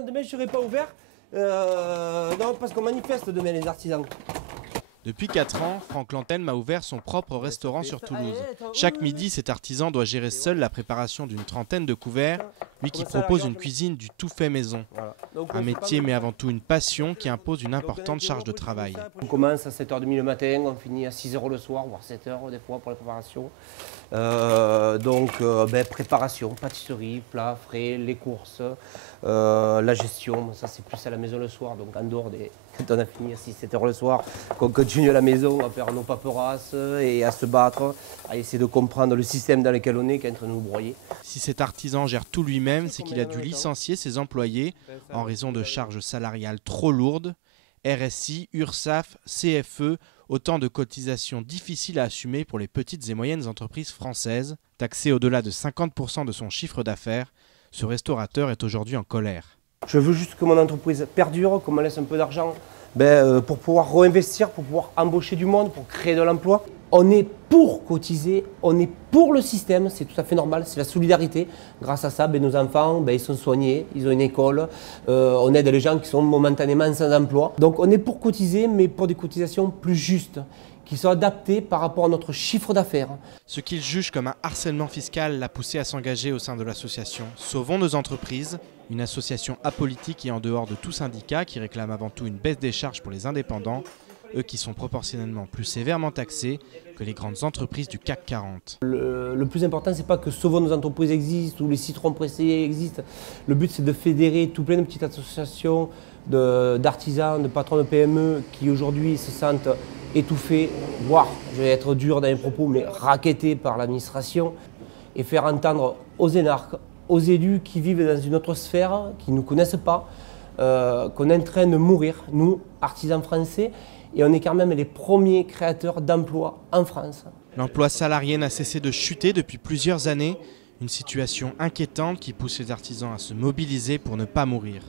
Demain, je ne serai pas ouvert. Non, parce qu'on manifeste demain, les artisans. Depuis 4 ans, Franck Lantenne a ouvert son propre restaurant sur Toulouse. Chaque midi, cet artisan doit gérer seul la préparation d'une trentaine de couverts, lui qui propose une cuisine du tout fait maison. Un métier mais avant tout une passion qui impose une importante charge de travail. On commence à 7h30 le matin, on finit à 6h le soir, voire 7h des fois pour la préparation. Préparation, pâtisserie, plats, frais, les courses, la gestion, ça c'est plus à la maison le soir, donc en dehors des... Quand on a fini à 6-7h le soir, qu'on continue à la maison à faire nos paperasses et à se battre, à essayer de comprendre le système dans lequel on est, qui est en train de nous broyer. Si cet artisan gère tout lui-même, c'est qu'il a dû licencier ses employés en raison de charges salariales trop lourdes. RSI, URSSAF, CFE, autant de cotisations difficiles à assumer pour les petites et moyennes entreprises françaises. Taxé au-delà de 50% de son chiffre d'affaires, ce restaurateur est aujourd'hui en colère. Je veux juste que mon entreprise perdure, qu'on me laisse un peu d'argent pour pouvoir réinvestir, pour pouvoir embaucher du monde, pour créer de l'emploi. On est pour cotiser, on est pour le système, c'est tout à fait normal, c'est la solidarité. Grâce à ça, nos enfants, ils sont soignés, ils ont une école, on aide les gens qui sont momentanément sans emploi. Donc on est pour cotiser, mais pour des cotisations plus justes, qui sont adaptées par rapport à notre chiffre d'affaires. Ce qu'il juge comme un harcèlement fiscal l'a poussé à s'engager au sein de l'association Sauvons nos entreprises, une association apolitique et en dehors de tout syndicat qui réclame avant tout une baisse des charges pour les indépendants, eux qui sont proportionnellement plus sévèrement taxés que les grandes entreprises du CAC 40. Le plus important, c'est pas que Sauvons nos entreprises existent ou les citrons pressés existent. Le but, c'est de fédérer tout plein de petites associations d'artisans, de patrons de PME qui aujourd'hui se sentent étouffés, voire, je vais être dur dans mes propos, mais rackettés par l'administration, et faire entendre aux énarques, aux élus qui vivent dans une autre sphère, qui ne nous connaissent pas, qu'on est en train de mourir, nous, artisans français, et on est quand même les premiers créateurs d'emplois en France. L'emploi salarié n'a cessé de chuter depuis plusieurs années, une situation inquiétante qui pousse les artisans à se mobiliser pour ne pas mourir.